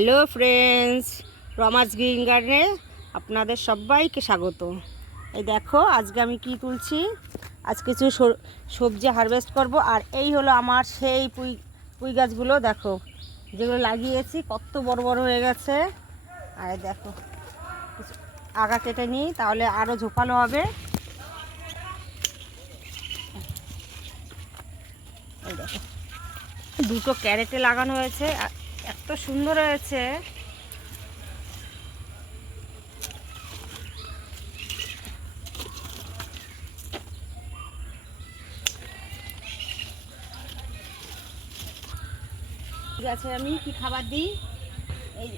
Hello friends, রমাস green গার্ডেনে আপনাদের সবাইকে স্বাগত। এই দেখো আজকে আমি কি তুলছি। আজ কিছু সবজি হারভেস্ট করব। আর এই হলো আমার সেই পুঁই গাছগুলো, দেখো যেগুলো লাগিয়েছি কত বড় বড় হয়ে গেছে। আর দেখো কিছু আগা কেটে নিই, তাহলে আরও ঝোপালো হবে। এই দেখো দুটো ক্যারেটে লাগানো হয়েছে, এত সুন্দর হয়েছে। গাছে আমি কি খাবার দিই, এই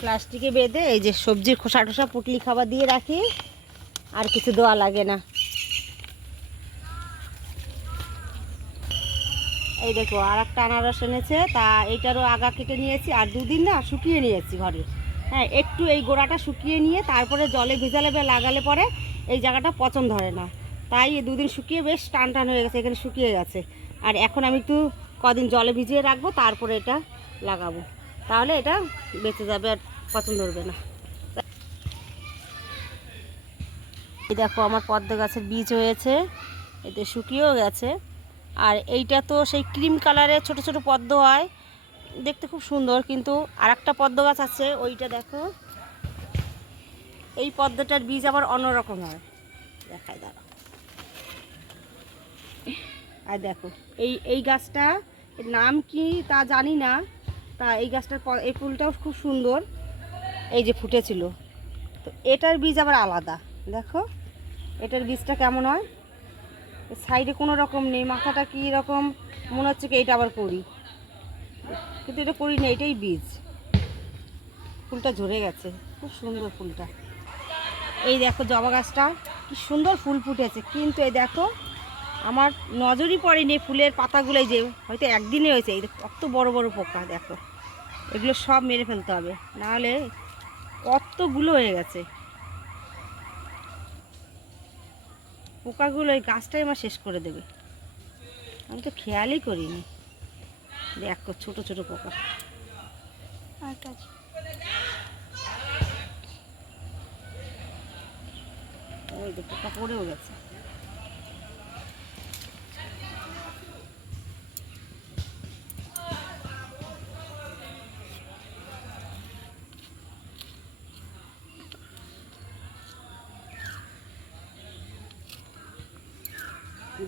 প্লাস্টিকে বেঁধে এই যে সবজির খোসা টোসা পুটলি খাবার দিয়ে রাখি, আর কিছু দেওয়া লাগে না। এই দেখো আর একটা আনারস এনেছে, তা এইটারও আগা কেটে নিয়েছি, আর দুদিন না শুকিয়ে নিয়েছি ঘরে। হ্যাঁ, একটু এই গোড়াটা শুকিয়ে নিয়ে তারপরে জলে ভেজালে বা লাগালে পরে এই জায়গাটা পচন ধরে না। তাই এই দুদিন শুকিয়ে বেশ টান টান হয়ে গেছে, এখানে শুকিয়ে গেছে। আর এখন আমি একটু কদিন জলে ভিজিয়ে রাখবো, তারপরে এটা লাগাবো, তাহলে এটা বেঁচে যাবে আর পচন ধরবে না। এই দেখো আমার পদ্ম গাছের বীজ হয়েছে, এতে শুকিয়েও গেছে। আর এইটা তো সেই ক্রিম কালারের ছোট ছোট পদ্ম হয়, দেখতে খুব সুন্দর। কিন্তু আর একটা পদ্ম গাছ আছে, ওইটা দেখো, এই পদ্মটার বীজ আবার অন্যরকম হয়, দেখায় দাঁড়া। আর দেখো এই এই গাছটা এর নাম কি তা জানি না, তা এই গাছটার এই ফুলটাও খুব সুন্দর, এই যে ফুটেছিল। তো এটার বীজ আবার আলাদা, দেখো এটার বীজটা কেমন হয়। সাইডে কোনো রকম নেই, মাথাটা কি রকম মনে হচ্ছে কি এইটা আবার করি, কিন্তু এটা করি না, এটাই বীজ। ফুলটা ঝরে গেছে, খুব সুন্দর ফুলটা। এই দেখো জবা গাছটা কি সুন্দর ফুল ফুটেছে, কিন্তু এই দেখো আমার নজরই পড়েনি ফুলের পাতাগুলোই, যে হয়তো একদিনে হয়েছে। এই কত বড় বড় পোকা, দেখো এগুলো সব মেরে ফেলতে হবে, নাহলে কতগুলো হয়ে গেছে। পোকাগুলো এই গাছটাই আমার শেষ করে দেবে, আমি তো খেয়ালই করিনি। দেখো ছোট ছোট পোকা, ওই যে পোকা পড়েও গেছে।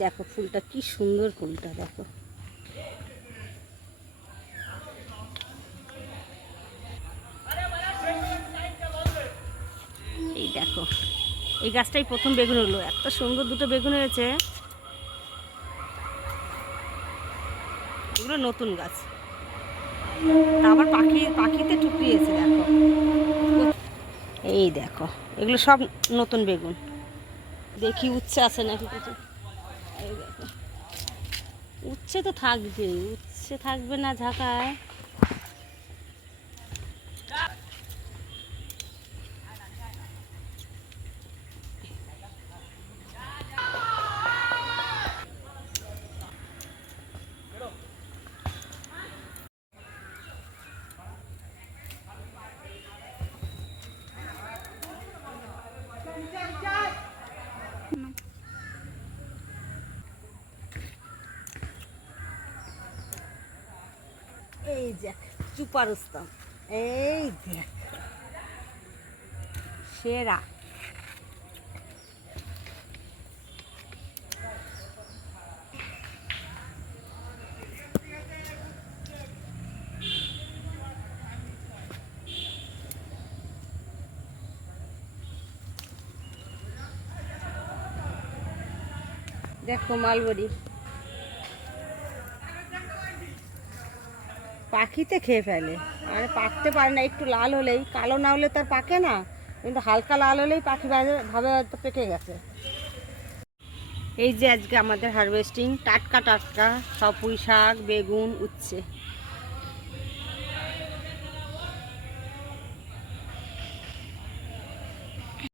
দেখো ফুলটা কি সুন্দর, ফুলটা দেখো। এই দেখো এই গাছটাই প্রথম বেগুন হলো, এত সুন্দর দুটো বেগুন হয়েছে। এগুলো নতুন গাছ, তা আবার পাখিতে টুকরিয়েছে, দেখো। এই দেখো এগুলো সব নতুন বেগুন, দেখি উচ্ছে আছে নাকি কিছু। এই দেখো উচ্ছে তো থাকবে, উচ্ছে থাকবে না ঝাঁকায়। এই দেখ চুপা রুস্তম, এই দেখ সেরা। দেখো মালবরি পাখিতে খেয়ে ফেলে, মানে পাকতে পারে না, একটু লাল হলেই, কালো না হলে তার পাকে না, কিন্তু হালকা লাল হলেই পাখি ভাবে হয়তো পেকে গেছে। এই যে আজকে আমাদের হারভেস্টিং, টাটকা টাটকা সব পুঁই শাক, বেগুন, উচ্ছে।